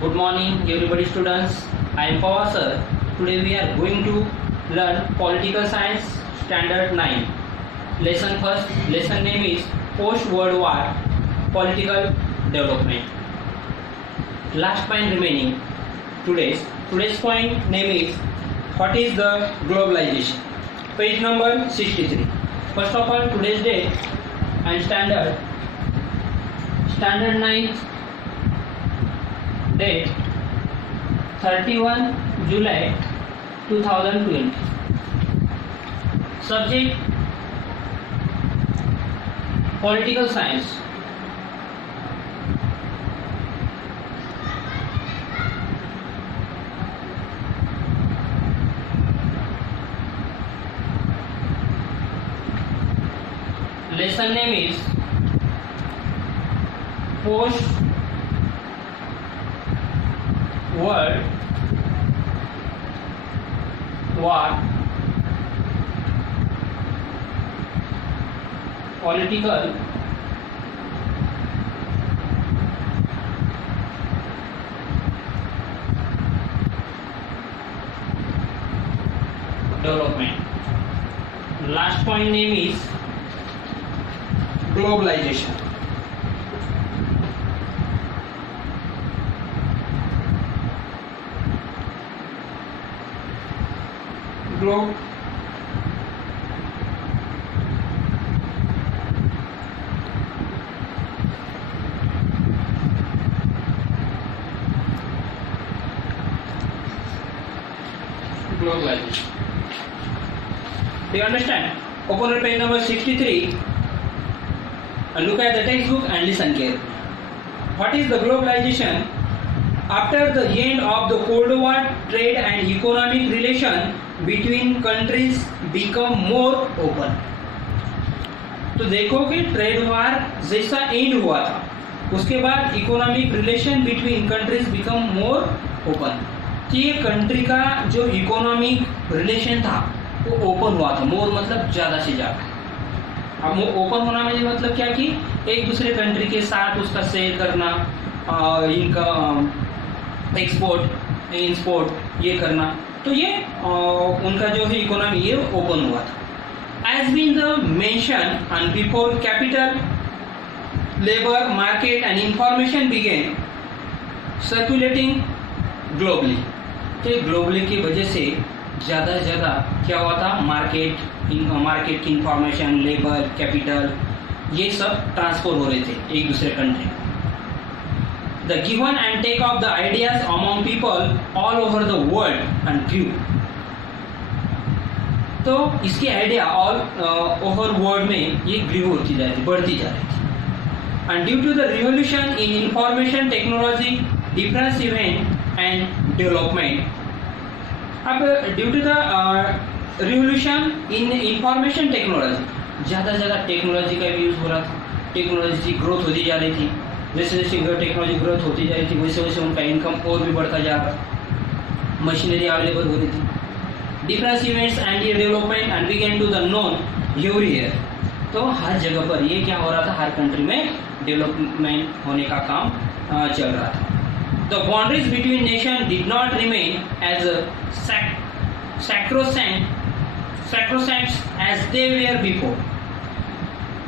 Good morning everybody students. I am Pawar sir. Today we are going to learn political science standard 9. Lesson first. Lesson name is post World War political development. Last point remaining. Today's point name is what is the globalization. Page number 63. First of all today's date and standard 9 date 31 July 2020. Subject political science. Lesson name is post World War political development. Last point name is globalization. Globalization. Do you understand? Open on page number 63 and look at the textbook and listen carefully. What is the globalization? After the end of the Cold War, trade and economic relation between countries become more open. तो देखो कि trade war जैसा and हुआ था उसके बाद economic relation between countries become more open. तो ये कंट्री का जो इकोनॉमिक रिलेशन था वो ओपन हुआ था. मोर मतलब ज़्यादा से ज़्यादा. अब ओपन होना मतलब क्या कि एक दूसरे कंट्री के साथ उसका सेल करना, इनका एक्सपोर्ट इंपोर्ट ये करना. तो ये उनका जो है इकोनॉमी ये ओपन हुआ था. As been the mention and before capital labour market and information began circulating globally. तो ग्लोबली की वजह से ज़्यादा से ज़्यादा क्या हुआ था, मार्केट की इंफॉर्मेशन, लेबर, कैपिटल ये सब ट्रांसफर हो रहे थे एक दूसरे country. The given and take of the ideas among people all over the world and grew. तो इसकी आइडिया ऑल ओवर वर्ल्ड में ये ग्रू होती जा रही थी, बढ़ती जा रही थी. And due to the revolution in information technology difference event and development. अब due to the revolution in information technology ज़्यादा से ज़्यादा टेक्नोलॉजी का यूज़ हो रहा था. टेक्नोलॉजी ग्रोथ होती जा रही थी. जैसे जैसे टेक्नोलॉजी ग्रोथ होती जा रही थी वैसे वैसे उनका इनकम और भी बढ़ता जा रहा था. मशीनरी अवेलेबल हो रही थी. डिफरेंस इवेंट्स एंड ये development and began to the known everywhere. तो हर जगह पर ये क्या हो रहा था, हर कंट्री में डेवलपमेंट होने का काम चल रहा था. The boundaries between nation did not remain as sacrosanct as they were before.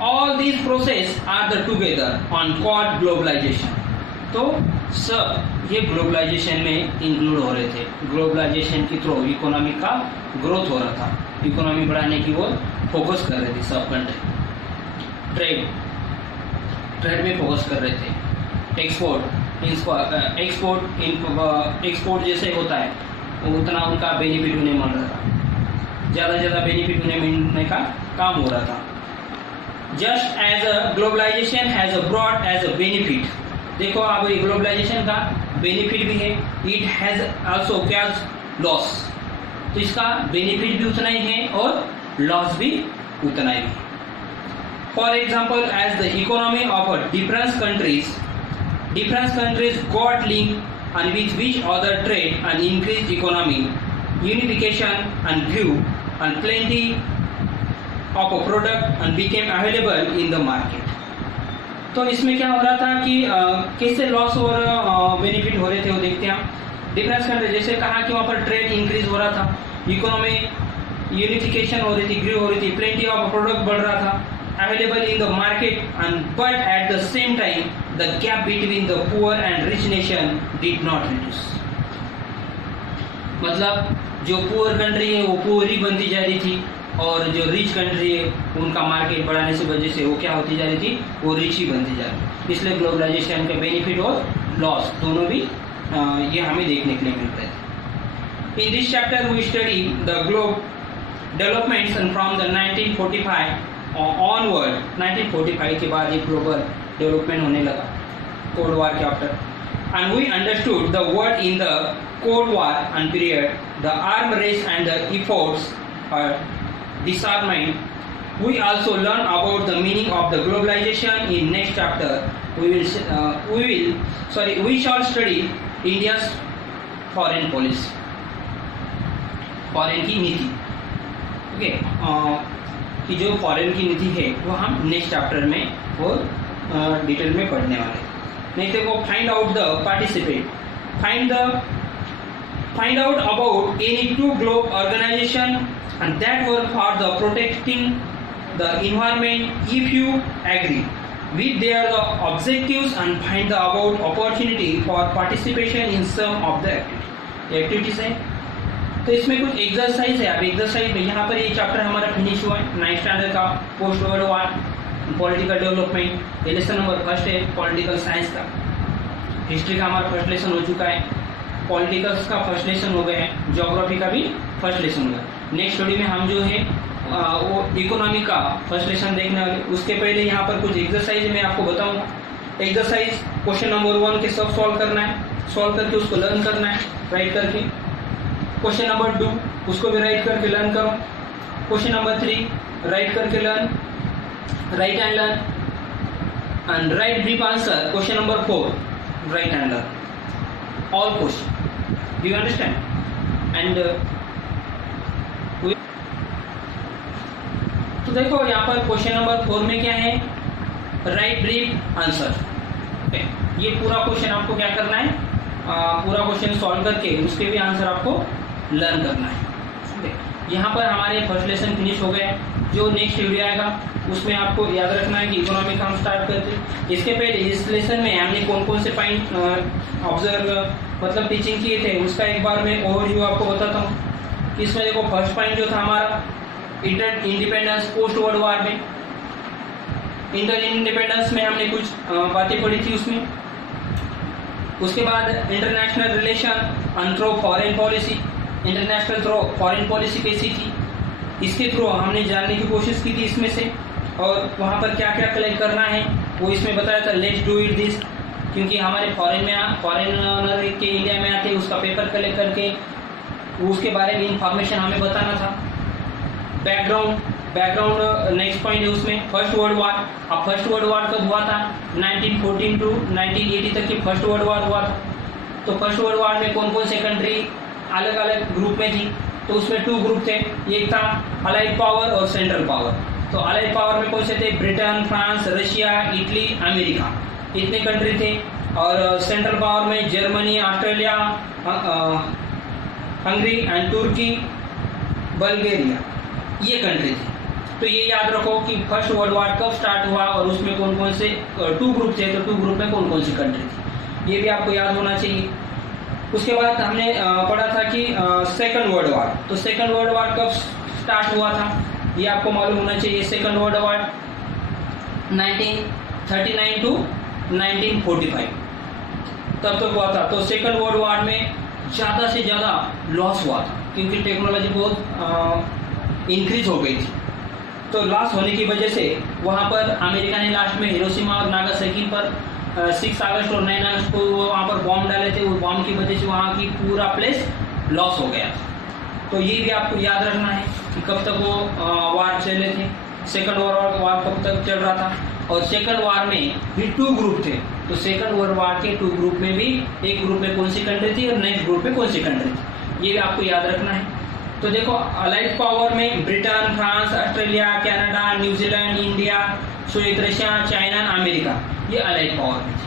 All these processes are the together on called globalization. तो सब ये ग्लोबलाइजेशन में इंक्लूड हो रहे थे. ग्लोबलाइजेशन के थ्रू इकोनॉमी का ग्रोथ हो रहा था. इकोनॉमी बढ़ाने की ओर फोकस कर रहे थे सब कंट्री. ट्रेड में फोकस कर रहे थे. एक्सपोर्ट जैसे होता है उतना उनका बेनिफिट उन्हें मिल रहा था. ज़्यादा ज़्यादा बेनिफिट उन्हें मिलने का काम हो रहा था. Just as a globalization has a broad as a benefit. देखो अब ये ग्लोबलाइजेशन का बेनिफिट भी है. It has also caused loss. तो इसका बेनिफिट भी उतना ही है और लॉस भी उतना ही है. For example as the economy of a different countries got link and with which other trade and increased economy, unification and grew and plenty of a product and became available in the market. तो इसमें क्या हो रहा था कि किससे loss और benefit हो रहे थे वो देखते हैं हम। डिफरेंस कंट्री, जैसे कहा कि वहाँ पर ट्रेड इंक्रीज हो रहा था, इकोनॉमी यूनिफिकेशन हो रही थी, ग्रो हो रही थी, प्लेंटी ऑफ प्रोडक्ट बढ़ रहा था available in the market, and but at the same time the gap between the poor and rich nation did not reduce. मतलब जो पुअर कंट्री है वो पुअर ही बनती जा रही थी, और जो रिच कंट्री है उनका मार्केट बढ़ाने से वजह से वो क्या होती जा रही थी, वो रिच ही बनती जा रही थी। इसलिए ग्लोबलाइजेशन के बेनिफिट और लॉस दोनों भी ये हमें देखने के लिए मिल रहे थे। In this chapter we study the globe developments and from the 1945 onward, 1945 के बाद एक ग्लोबल डेवलपमेंट होने लगा कोल्ड वॉर के after, and we understood the word in the cold war and period, the arm race and the efforts disarmament. We also learn about the meaning of the globalization in next chapter. We shall study India's foreign policy, foreign की नीति। Okay, कि जो foreign की नीति है वो हम next chapter में वो डिटेल में पढ़ने वाले। नेक्स्ट देखो, find out the participate, find out about any two globe organization and that work for the protecting the environment if you agree with their the objectives, and find the about opportunity for participation in some of the activities है। तो इसमें कुछ exercise है। अब exercise में यहाँ पर ये चैप्टर हमारा फिनिश हुआ है 9th स्टैंडर्ड का, post world war political development. ये लेसन नंबर फर्स्ट है पॉलिटिकल साइंस का। हिस्ट्री का हमारा फर्स्ट लेसन हो चुका है, पॉलिटिकल्स का फर्स्ट लेसन हो गया है, ज्योग्राफी का भी फर्स्ट लेसन हो गया। नेक्स्ट स्टडी में हम जो है वो इकोनॉमी का फर्स्ट लेसन देखने वाले। उसके पहले यहाँ पर कुछ एक्सरसाइज मैं आपको बताऊंगा। एक्सरसाइज क्वेश्चन नंबर 1 के सब सॉल्व करना है, सॉल्व करके उसको लर्न करना है राइट करके। क्वेश्चन नंबर 2 उसको भी राइट करके लर्न करो। क्वेश्चन नंबर 3 राइट करके learn, right and learn, and right brief answer question number 4 right and learn all question. Do you understand? And तो देखो यहाँ पर क्वेश्चन नंबर 4 में क्या है, राइट ब्रीफ आंसर। ये पूरा क्वेश्चन आपको क्या करना है, पूरा क्वेश्चन सॉल्व करके उसके भी आंसर आपको लर्न करना है। यहाँ पर हमारे फर्स्ट लेसन फिनिश हो गए। जो नेक्स्ट वीडियो आएगा उसमें आपको याद रखना है कि इकोनॉमी का हम स्टार्ट करते हैं। इसके पहले इस लेसन में हमने कौन कौन से पॉइंट ऑब्जर्व मतलब टीचिंग किए थे उसका एक बार मैं ओवरव्यू आपको बताता हूँ। इसमें देखो फर्स्ट पॉइंट जो था हमारा inter independence post world war में, इंटर इंडिपेंडेंस में हमने कुछ बातें पढ़ी थी उसमें। उसके बाद international relation and through foreign policy, international through foreign policy कैसी थी इसके थ्रू हमने जानने की कोशिश की थी इसमें से, और वहाँ पर क्या क्या कलेक्ट करना है वो इसमें बताया था। लेट्स डू इट दिस, क्योंकि हमारे फॉरेनर के इंडिया में आते उसका पेपर कलेक्ट करके उसके बारे में इंफॉर्मेशन हमें बताना था। बैकग्राउंड नेक्स्ट पॉइंट है उसमें फर्स्ट वर्ल्ड वॉर। अब फर्स्ट वर्ल्ड वॉर कब हुआ था, 1914 टू 1980 तक की फर्स्ट वर्ल्ड वॉर हुआ था। तो फर्स्ट वर्ल्ड वॉर में कौन कौन से कंट्री अलग अलग ग्रुप में थी, तो उसमें 2 ग्रुप थे, एक था अलाइड पावर और सेंट्रल पावर। तो अलाइड पावर में कौन से थे, Britain, France, Russia, Italy, America, इतने कंट्री थे। और सेंट्रल पावर में जर्मनी, ऑस्ट्रेलिया, हंगरी एंड तुर्की, बल्गेरिया, ये कंट्री थी। तो ये याद रखो कि फर्स्ट वर्ल्ड वॉर कब स्टार्ट हुआ और उसमें कौन कौन से 2 ग्रुप थे, तो 2 ग्रुप में कौन कौन सी कंट्री थी, ये भी आपको याद होना चाहिए। उसके बाद हमने पढ़ा था कि सेकंड वर्ल्ड वॉर। तो सेकंड वर्ल्ड वॉर कब स्टार्ट हुआ था ये आपको मालूम होना चाहिए। सेकंड वर्ल्ड वॉर 1939 टू 1945 तब तक हुआ था। तो सेकंड वर्ल्ड वॉर में ज़्यादा से ज़्यादा लॉस हुआ था क्योंकि टेक्नोलॉजी बहुत इंक्रीज हो गई थी। तो लॉस होने की वजह से वहाँ पर अमेरिका ने लास्ट में हिरोशिमा और नागासाकी पर 6 अगस्त और 9 अगस्त को वहाँ पर बॉम्ब डाले थे। उस बॉम्ब की वजह से वहाँ की पूरा प्लेस लॉस हो गया। तो ये भी आपको याद रखना है कि कब तक वो वार चले थे, सेकंड वर्ल्ड वार कब तक चल रहा था। और सेकंड वार में भी 2 ग्रुप थे। तो सेकंड वर्ल्ड वार के 2 ग्रुप में भी एक ग्रुप में कौन सी कंट्री थी और नेक्स्ट ग्रुप में कौन सी कंट्री थी, ये भी आपको याद रखना है। तो देखो अलाइड पावर में Britain, France, Australia, Canada, New Zealand, India, Soviet Russia, China, America, ये अलाइड पावर में थी।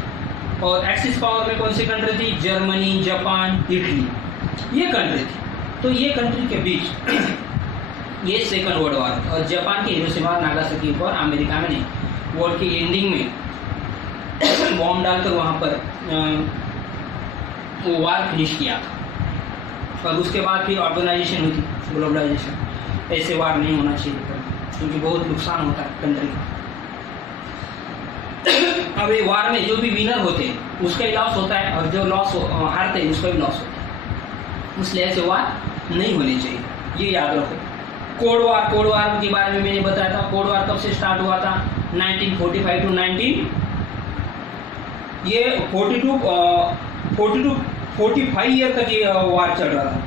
और एक्सिस पावर में कौन सी कंट्री थी? जर्मनी, जापान, इटली, ये कंट्री थी। तो ये कंट्री के बीच ये सेकंड वर्ल्ड वॉर, और जापान के हिरोशिमा और नागासाकी पर अमेरिका में नहीं, वॉर की एंडिंग में बॉम्ब डालकर वहाँ पर वार फिनिश किया था। और उसके बाद फिर ऑर्गेनाइजेशन हुई थी, ग्लोबलाइजेशन। ऐसे वार नहीं होना चाहिए था, क्योंकि बहुत नुकसान होता है कंट्री का। अब ये वार में जो भी विनर होते हैं उसका ही लॉस होता है, और जो लॉस हारते हैं उसका भी लॉस होता है। इसलिए ऐसे वार नहीं होने चाहिए, ये याद रखो। कोल्ड वार के बारे में मैंने बताया था। कोल्ड वार कब से स्टार्ट हुआ था? 1945 टू 45 ईयर तक ये वार चल रहा था।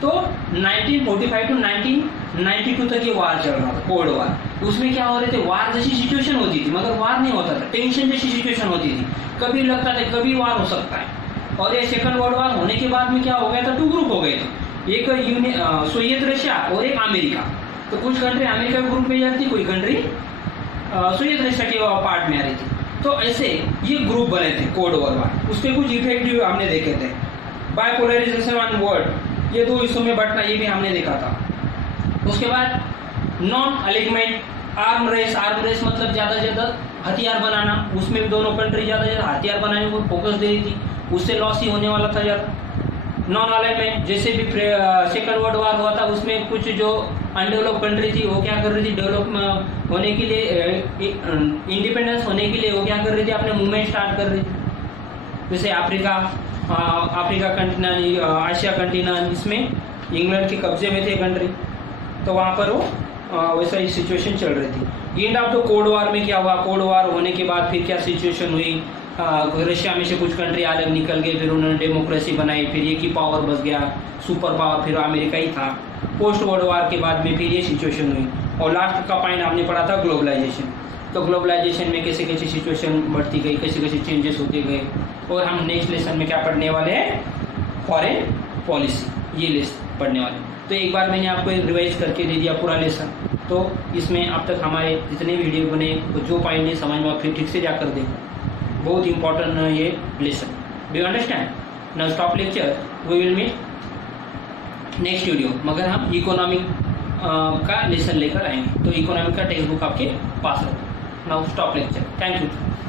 तो 1945 टू 1992 तक ये वार चल रहा था, कोल्ड वार। उसमें क्या हो रहे थे? वार जैसी सिचुएशन होती थी, मगर वार नहीं होता था, टेंशन जैसी सिचुएशन होती थी। कभी लगता था कभी वार हो सकता है। और ये सेकंड वर्ल्ड वार होने के बाद में क्या हो गया था? 2 ग्रुप हो गए थे, एक सोवियत रशिया और एक अमेरिका। तो कुछ कंट्री अमेरिका ग्रुप में जाती, कोई कंट्री सोवियत रशिया के पार्ट में आ रही थी। तो ऐसे ये ग्रुप बने थे कोल्ड वार। उसके कुछ इफेक्टिव हमने देखे थे। बाइपोलराइजेशन ऑन वर्ल्ड, ये 2 हिस्सों में बंटना, ये भी हमने देखा था। उसके बाद नॉन अलिग्नमेंट आर्म रेस मतलब ज़्यादा से ज़्यादा हथियार बनाना। उसमें भी दोनों कंट्री ज़्यादा से ज़्यादा हथियार बनाने को फोकस दे रही थी, उससे लॉस ही होने वाला था ज़्यादा। नॉन अलाइनमेंट, जैसे भी सेकंड वर्ल्ड वार हुआ था, उसमें कुछ जो अनडेवलप कंट्री थी वो क्या कर रही थी? डेवलप होने के लिए, इंडिपेंडेंस होने के लिए वो क्या कर रही थी? अपने मूवमेंट स्टार्ट कर रही थी। जैसे अफ्रीका कंटिनेंट, एशिया कंटिनेंट, इसमें इंग्लैंड के कब्जे में थे कंट्री, तो वहाँ पर वो वैसा ही सिचुएशन चल रही थी। End of the cold war में क्या हुआ? कोल्ड वार होने के बाद फिर क्या सिचुएशन हुई? रशिया में से कुछ कंट्री अलग निकल गए, फिर उन्होंने डेमोक्रेसी बनाई, फिर एक ही पावर बच गया, सुपर पावर फिर अमेरिका ही था। पोस्ट वर्ल्ड वार के बाद में फिर ये सिचुएशन हुई। और लास्ट का पॉइंट हमने पढ़ा था ग्लोबलाइजेशन। तो ग्लोबलाइजेशन में कैसे कैसे सिचुएशन बढ़ती गई, कैसे कैसे चेंजेस होते गए। और हम नेक्स्ट लेसन में क्या पढ़ने वाले हैं? फॉरेन पॉलिसी, ये लेसन पढ़ने वाले। तो एक बार मैंने आपको रिवाइज करके दे दिया पूरा लेसन। तो इसमें अब तक हमारे जितने वीडियो बने, तो जो पॉइंट नहीं समझ में फिर ठीक से जाकर देखो, बहुत इंपॉर्टेंट है ये lesson. Do you understand? Now stop lecture, we will meet next video. मगर हम इकोनॉमिक का लेसन लेकर आएंगे, तो इकोनॉमिक का टेक्स्ट बुक आपके पास है। Now stop lecture, thank you.